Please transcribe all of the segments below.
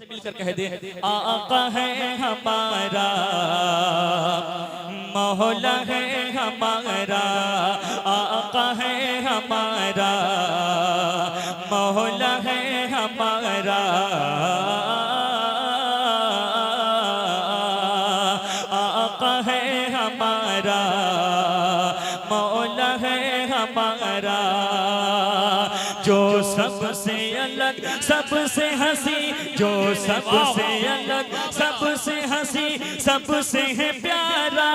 سے مل کر کہہ دے آقا ہے ہمارا مولا ہے ہمارا آقا ہے ہمارا مولا ہے ہمارا آقا ہے ہمارا مولا ہے ہمارا جو سب سے الگ سب سے ہنسی جو سب سے الگ سب سے ہنسی سب سے ہے پیارا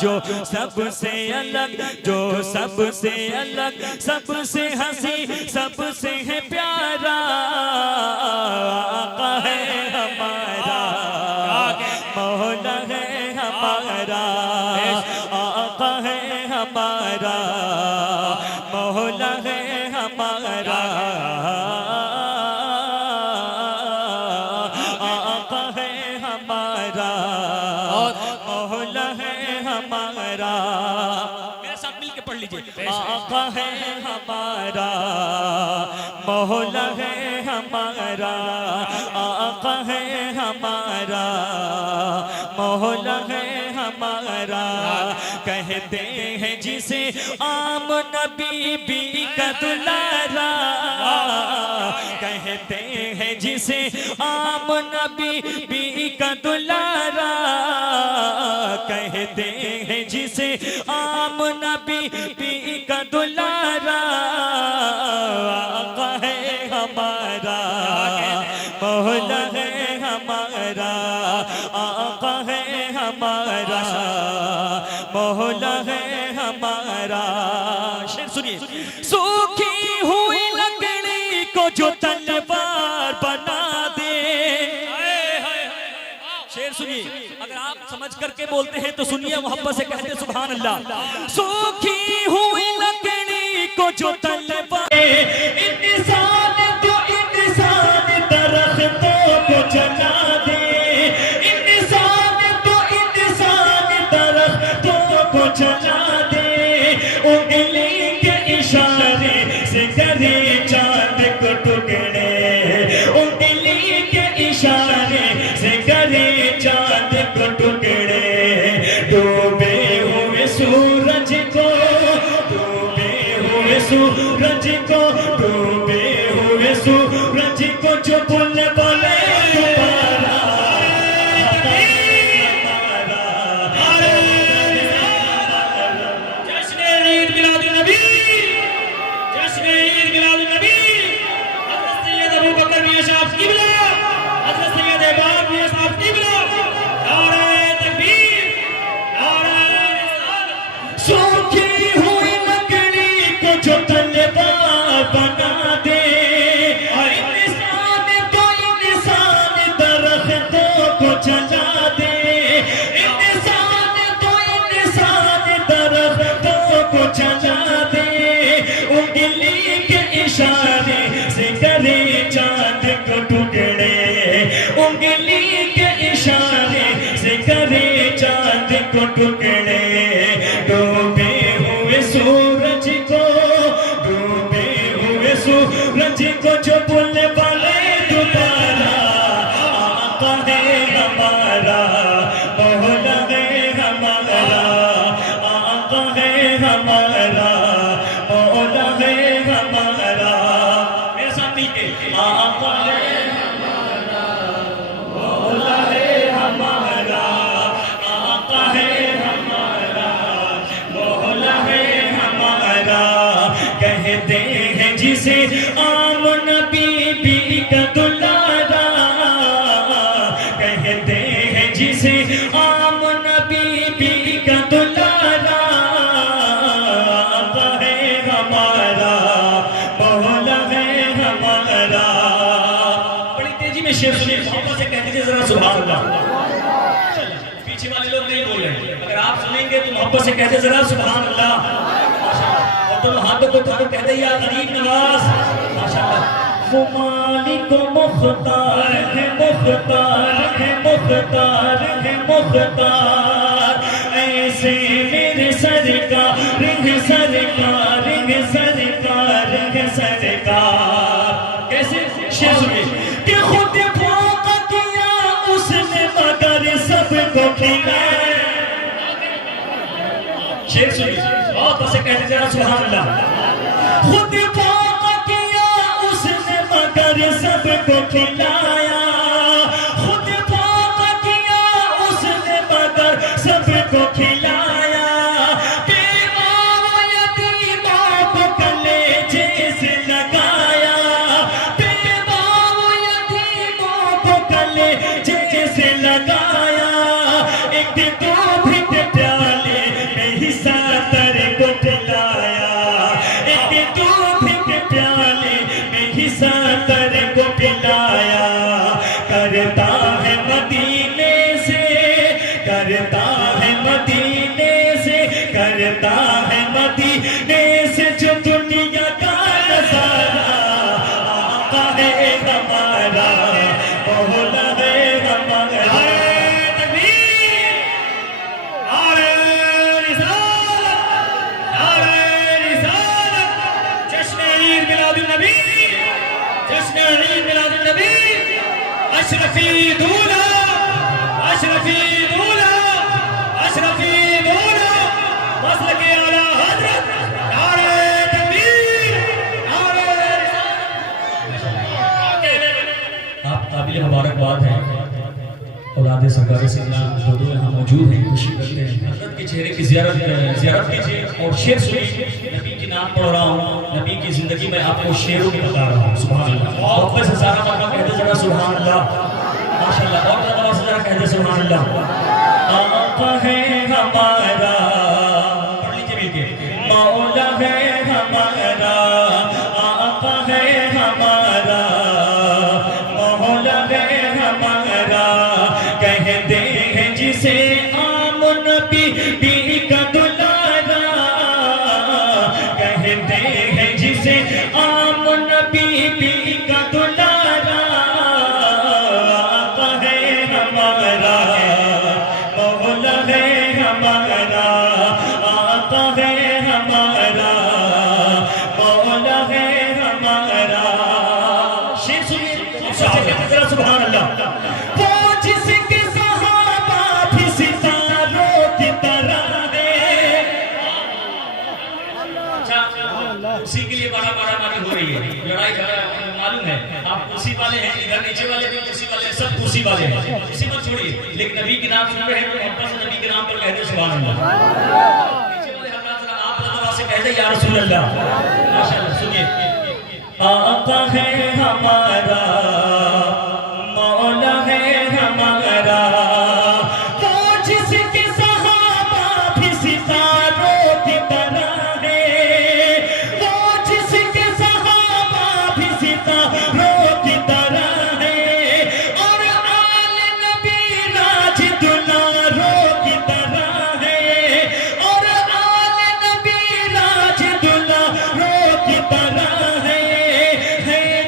جو سب سے الگ جو سب سے الگ سب سے ہنسی سب سے ہے پیارا آقا ہے ہمارا مولا ہے ہمارا آقا ہے ہمارا مولا ہے ہمارا آقا ہے ہمارا مولا ہے ہمارا میرے ساتھ مل کے پڑھ لیجئے آقا ہے ہمارا مولا ہے ہمارا آقا ہے ہمارا مولا ہے ہمارا کہتے ہیں جسے عام نبی بھی کا دلارا کہتے ہیں جسے عام نبی بھی کا دلارا کہتے ہیں جسے عام نبی بھی کا دلارا آقا ہے ہمارا مولا ہے ہمارا آقا ہے ہمارا مولا ہے ہمارا شعر سنیے سوکھی ہوئی لکڑی کو جو تلوار بنا دے شعر سنیے اگر آپ سمجھ کر کے بولتے ہیں تو سنیے محبت سے کہتے سبحان اللہ سوکھی ہوئی لکڑی کو جو تلوار انسان تو انسان درختوں کو جلا دے چلا دے انگلی کے اشارے سے کرے چاند کو ٹکڑے انگلی کے اشارے سے کرے چاند کو ٹکڑے ڈوبے ہوئے سورج کو ڈوبے ہوئے سورج کو ڈوبے ہوئے سورج کو جو بل بولے بنا دے انسان تو انسان درختوں کو جلا دے انسان تو انسان درختوں کو جلا دے انگلی کے اشارے سے کرے چاند کو ٹکڑے انگلی کے اشارے سے کرے چاند کو ٹکڑے ڈوبے ہوئے سورج کو سورج کو جو بل والے دوبارہ آقا ہے ہمارا مولا ہے ہمارا آقا ہے ہمارا مولا ہے ہمارا میرے ساتھ مل کے آقا ہے ہمارا مولا ہے ہمارا آقا ہے ہمارا مولا ہے ہمارا کہتے ہیں جسے عام نبی بھی کا دلارا کہتے ہیں جسے عام نبی بھی کا دلارا آقا ہے ہمارا مولا ہے ہمارا بڑی تیزی میں شعر سنیے محبت سے کہہ دیجیے ذرا سبحان اللہ پیچھے والے لوگ نہیں بول رہے اگر آپ سنیں گے تو محبت سے کہتے ذرا سبحان اللہ تو ہاتھوں کو تو کہتے یا غریب نواز وہ مالک مختار ہے مختار ہے مختار ہے مختار ایسے میرے سرکار ہے سرکار ہے سرکار ہے سرکار کیسے شعر سنیے کہ خود ذرا سبحان اللہ. خود فوق کیا اس نے مگر سب کو کھلایا. خود فوق کیا اس نے مگر سب کو کھلایا. بیمار و یتیموں کو کلیجے سے لگایا. بیمار و یتیموں کو کلیجے سے لگایا. ایک دو بھٹ پیالے میں حصہ تر کو پلایا. ایک دو بھٹ پیالے میں حصہ تر کو پلایا. کرتا ہے مدینے سے, کرتا ہے مدینے سے, کرتا ہے مدینے سے جو دنیا کا نظارہ. آقا ہے ہمارا, مولا ہے ہمارا. اشرفی دولا, اشرفی دولا, اشرفی دولا, مسلک اعلیٰ حضرت, نعرہ تکبیر, نعرہ رسالت. آپ قابل مبارکباد ہیں. اولاد سرکار سیدنا دو یہاں موجود ہیں, خوشی کرتے ہیں. حضرت کے چہرے کی زیارت کیجیے اور شعر سنیے. نبی کی نام پڑھ رہا ہوں, نبی کی زندگی میں آپ کو شعروں کی بتا رہا ہوں. سبحان اللہ. محبت سے سارا مقام کہتے ذرا سبحان اللہ. ماشاءاللہ. اور زیادہ سے ذرا کہتے سبحان اللہ. آقا ہے ہمارا, پڑھ لیجیے مل کے. مولا ہے ہمارا, آقا ہے ہمارا, مولا ہے ہمارا. کہتے ہیں جسے عام نبی بی کا دلارا. کہتے ہیں جسے عام نبی بی کا دلارا. آقا ہے ہمارا, مولا ہے ہمارا. آقا ہے ہمارا, مولا ہے ہمارا. شیر سنیے سبحان اللہ. وہ جس کے صحابہ بھی ستاروں کی طرح ہے. اسی کے لیے بڑا ماری ہو رہی ہے, لڑائی معلوم ہے. آپ اسی والے ہیں, ادھر نیچے والے بھی اسی والے ہیں, سب اسی والے ہیں. اسی مت چھوڑیے, لیکن نبی کے نام سن رہے ہیں تو محبت سے نبی کے نام پر کہتے سبحان اللہ. نیچے والے حضرات ذرا آپ حضرات سے کہتے یا رسول اللہ. ماشاءاللہ. سنیے. آقا ہے ہمارا, مولا ہے ہمارا. وہ جس کے صحابہ بھی ستاروں کی طرح ہے. وہ جس کے صحابہ بھی ستاروں کی طرح ہے. اور آل نبی راج دلاروں کی طرح ہے. اور آل نبی راج دلاروں کی طرح ہے.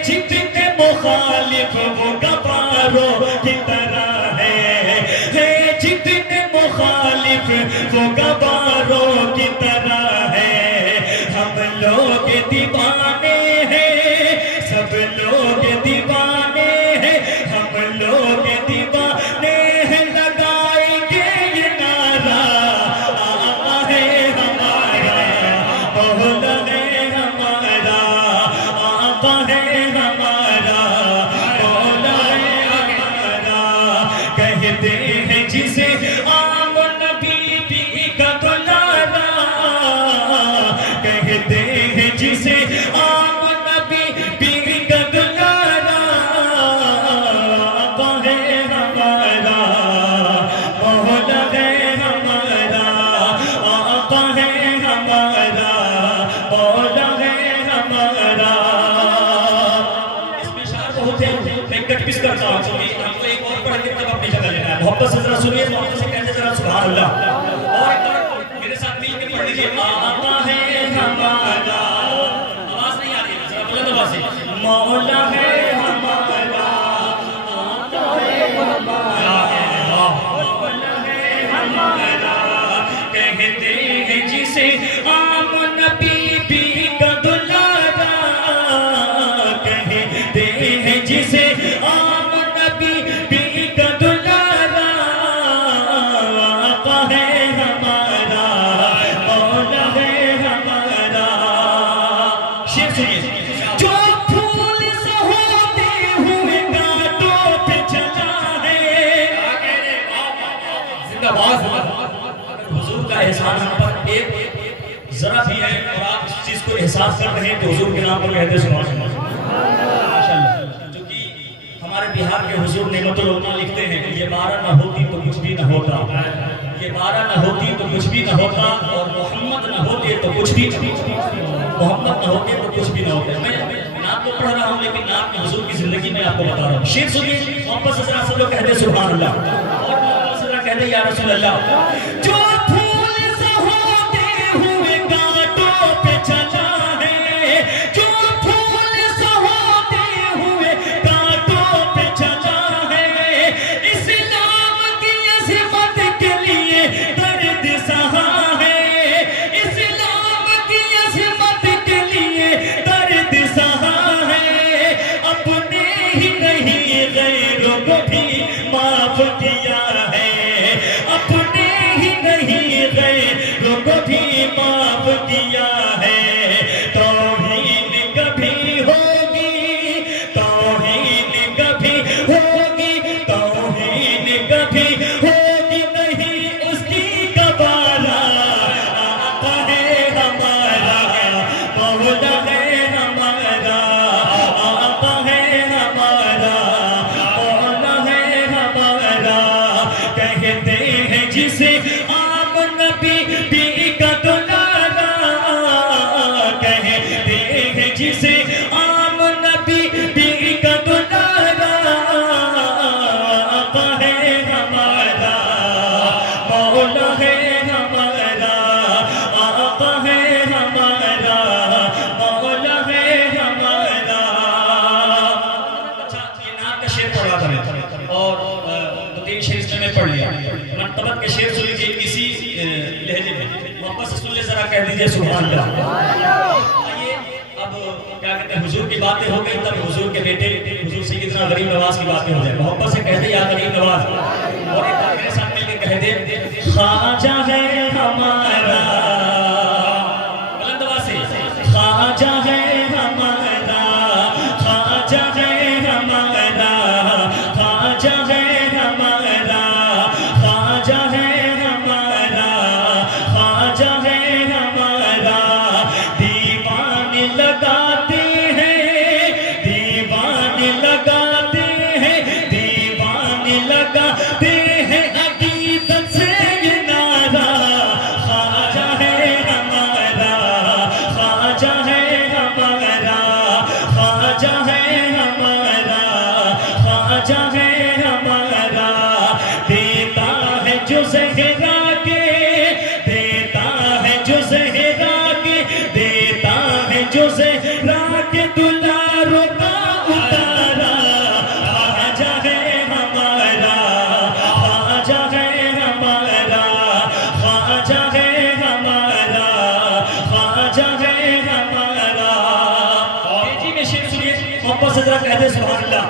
جتنے مخالف وہ گواروں کی طرح ہے. جتنے مخالف وہ گواروں کی طرح ہے. ہم لوگ دیوانے ہیں, سب لوگ دیوانے ہیں. ہم لوگ دیوانے ہیں, لگائیں گے یہ نعرہ. آقا ہے ہمارا, مولا ہے ہمارا. آقا ہے ہمارا, مولا ہے ہمارا. کہتے ہیں جسے عام نبی بی کا دلارا. کہتے ہیں جسے عام نبی بی کا دلارا. آقا ہے ہمارا, مولا ہے ہمارا. آقا ہے ہمارا, مولا ہے ہمارا. اس میں اشعار بہت ہیں, میں کٹ پس کرتا ہوں کیونکہ آپ کو ایک اور پڑھ کے تب اپنی جگہ لینا ہے. محبت سے ذرا سنیے, محبت سے کہتے ذرا سبحان اللہ. اور ایک بار میرے ساتھ مل کے پڑھ لیجیے. آقا ہے ہمارا, آواز نہیں آ رہی ہے, ذرا بلند آواز سے. مولا ہے ہمارا, آقا ہے ہمارا, مولا ہے ہمارا. کہتے ہیں جسے عام نبی بی کا دلارا. کہتے ہیں جسے عام نبی بی کا دلارا. آقا ہے ہمارا, مولا ہے ہمارا. احسان ہم پر ایک ذرا بھی ہے اور آپ اس چیز کو احساس کر رہے ہیں کہ حضور کے نام پر کہتے سبحان اللہ ماشاءاللہ. جو کہ ہمارے بہار کے حضور نعمت العلماء لکھتے ہیں یہ 12 نہ ہوتی تو کچھ بھی نہ ہوتا, یہ 12 نہ ہوتی تو کچھ بھی نہ ہوتا, اور محمد نہ ہوتے تو کچھ بھی محمد نہ ہوتے تو کچھ بھی نہ ہوتے. میں نام کو پڑھ رہا ہوں لیکن نام کے حضور کی زندگی میں آپ کو بتا رہا ہوں. شیخ سنیے محمد صلی اللہ علیہ وسلم کہتے سبحان اللہ اور محمد صلی اللہ کہتے یا رسول اللہ. جو پھول سے ہوتے ہوئے کانٹوں پہ چلا ہے, جو پھول سے ہوتے ہوئے کانٹوں پہ چلا ہے, اسلام کی عظمت کے لیے درد سہا ہے, اسلام کی عظمت کے لیے درد سہا ہے, اپنے ہی نہیں غیروں کو بھی معاف کیا ہے, اپنے ہی نہیں غیروں کو بھی معاف کیا ہے. توہین کبھی ہوگی, توہین کبھی ہوگی, توہین کبھی ہوگی نہیں اس کی گوارا. آقا ہے ہمارا, مولا ہے ہمارا, آقا ہے ہمارا, مولا ہے ہمارا. کہتے ہیں جسے عام نبی بھی کا دلالا, کہتے ہیں جسے عام نبی بھی کا دلالا. آقا ہے ہمارا, مولا ہے ہمارا, آقا ہے ہمارا, مولا ہے ہمارا. اچھا یہ نام کا شعر پڑھ رہا تھا میں اور دو تین شعر اس میں پڑھ لیا. مرتبت کے شعر سن لیجیے اسی لہجے میں. محمد سے سن لے ذرا کہہ دیجیے سبحان اللہ. آئیے اب کیا کہتے ہیں حضور کی باتیں ہو گئی تب حضور کے بیٹے حضور سیدنا غریب نواز کی باتیں ہو جائے. محمد سے کہتے یا غریب نواز اور ایک بار میرے ساتھ مل کے کہہ دے خواجہ ہے ہمارا, بلند آواز سے خواجہ ہے ہمارا, خواجہ ہے ہمارا, خواجہ ہے ہمارا, خواجہ ہے ہمارا, خواجہ ہے ہمارا. دیوان لگاتے ہیں, دیوان لگاتے ہیں, دیوان لگاتے ہیں عقیدت سے یہ نعرہ. خواجہ ہے ہمارا, خواجہ ہے ہمارا, خواجہ ہے ہمارا, خواجہ ہے ہمارا. دیتا ہے جو زہرا کے, دیتا ہے جو زہرا کے, دیتا ہے جو زہرا کے دلاروں کا اتارا. خواجہ ہے ہمارا, خواجہ ہے ہمارا, خواجہ ہے ہمارا, خواجہ ہے ہمارا. جی میں شعر سنیے محمد صدرہ کہتے سبحان اللہ.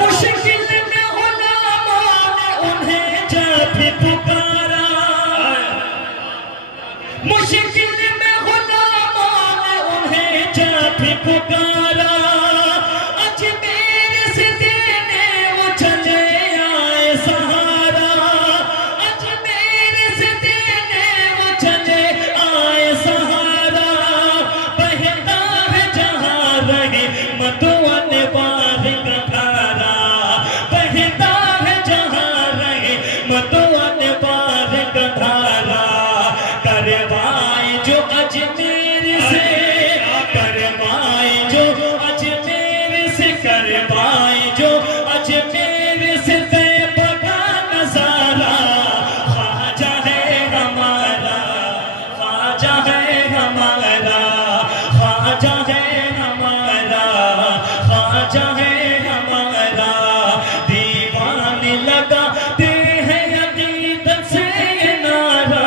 مشکل میں علماء نے انہیں جب بھی پکارا, مشکل میں علماء نے انہیں جب بھی پکارا. اجمیر سے دینے وہ چلے آئے سہارا, اجمیر سے دینے وہ چلے آئے سہارا. بہتا ہے جہاں رہے متون بار کا دھارا, بہتا ہے جہاں رہے متون بار کا دھارا. کروائے جو اجمیر سے, کروائے جو اجمیر سے, کروائے جو اجمیر سے طیبہ کا نظارہ. خواجہ ہے ہمارا, خواجہ ہے ہمارا, خواجہ ہے ہمارا, خواجہ ہے ہمارا. دیوان لگاتے ہیں عقیدت سے یہ نعرہ,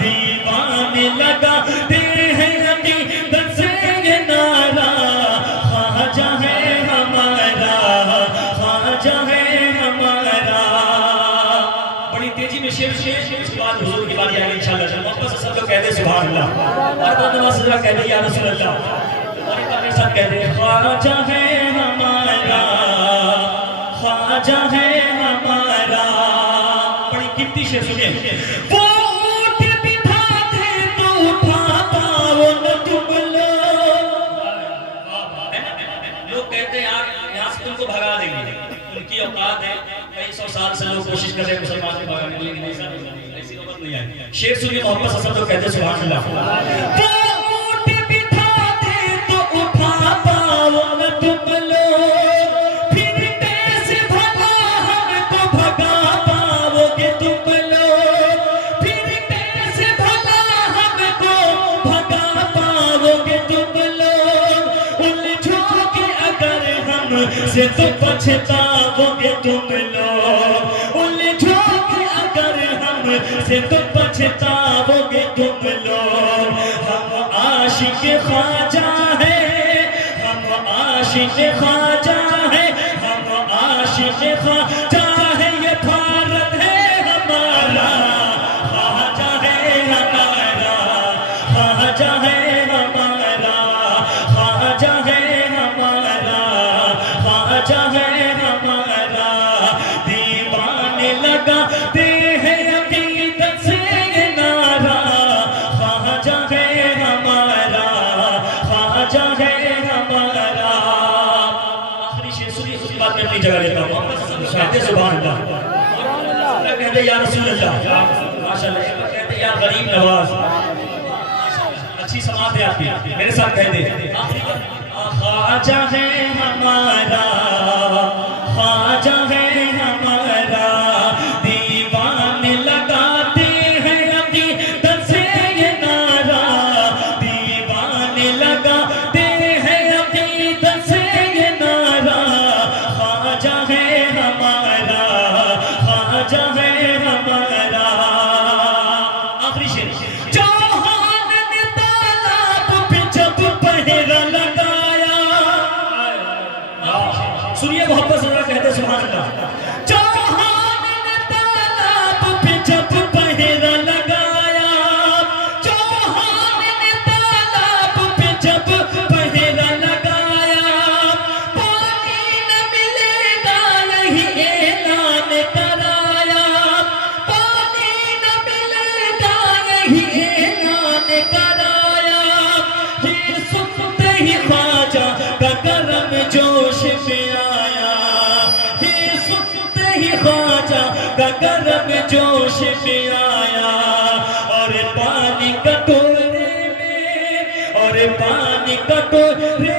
دیوان لگاتے ہیں عقیدت سے یہ نعرہ. خواجہ ہے ہمارا, خواجہ ہے ہمارا. بڑی تیزی میں شعر شعر اس کے بعد حضور کی باری آگے انشاءاللہ. محمد سے سب لوگ کہتے سبحان اللہ اور بعد نواز صدرہ کہتے یا رسول اللہ اور ایک بار میرے ساتھ کہتے خواجہ ہے ہمارا, خواجہ ہے ہمارا. بڑی قیمتی شعر سنیے. وہ اونٹ بٹھا ان کی اوقات ہے کئی سو سال سے لوگ کوشش کر رہے ہیں مسلمان کو بھگانے کے لیے، ایسی نوبت نہیں آئی۔ شیر سنیے محمد صلی اللہ علیہ وسلم کہتے ہیں سبحان اللہ، وہ اونٹ بٹھا دے تو اٹھا پاؤں میں تم لوگ، پھر کیسے بھلا ہم کو بھگا پاؤ گے تم لوگ، پھر کیسے بھلا ہم کو بھگا پاؤ گے تم لوگ، الجھو گے اگر ہم سے تو پچھتاؤ گے تم لوگ، الجھو گے اگر ہم سے تو پچھتاؤ گے تم لوگ، ہم عاشق خواجہ ہیں، ہم عاشق خواجہ ہیں، ہم عاشق خواجہ ہیں، یہ بھارت ہے ہمارا، خواجہ ہے ہمارا، خواجہ ہے ہمارا، خواجہ ہے ہمارا، خواجہ ہے ہمارا، دیوانے لگاتے ہیں عقیدت سے یہ نعرہ، خواجہ ہے ہمارا، خواجہ ہے ہمارا۔ آخری شعر سنیے، اس کے بعد میں اپنی جگہ لیتا ہوں۔ محمد صلی اللہ علیہ وسلم کہتے سبحان اللہ، کہتے یا رسول اللہ، ماشاءاللہ کہتے یا غریب نواز، اچھی سماعت ہے آپ کی، میرے ساتھ کہہ دیں خواجہ ہے ہمارا، خواجہ ہے ہمارا، دیوانے لگاتے ہیں عقیدت سے یہ نعرہ، دیوانے لگاتے ہیں عقیدت سے یہ نعرہ، خواجہ ہے ہمارا، خواجہ ہے ہمارا۔ آخری شعر، چوہان نے تالاب پہ جب پہرا لگایا، سنیے محبت سے کہتے سبحان اللہ، چوہان نے تالاب پہ جب پہرا لگایا، چوہان نے تالاب پہ جب پہرا لگایا، پانی نہ ملے گا یہی اعلان کرایا، پانی نہ ملے گا یہی اعلان کرایا، یہ سنتے ہی خواجہ کا کرم جوش میں آیا، یہ سنتے ہی خواجہ کا کرم جوش میں آیا، اور پانی کٹورے میں، اور پانی کٹورے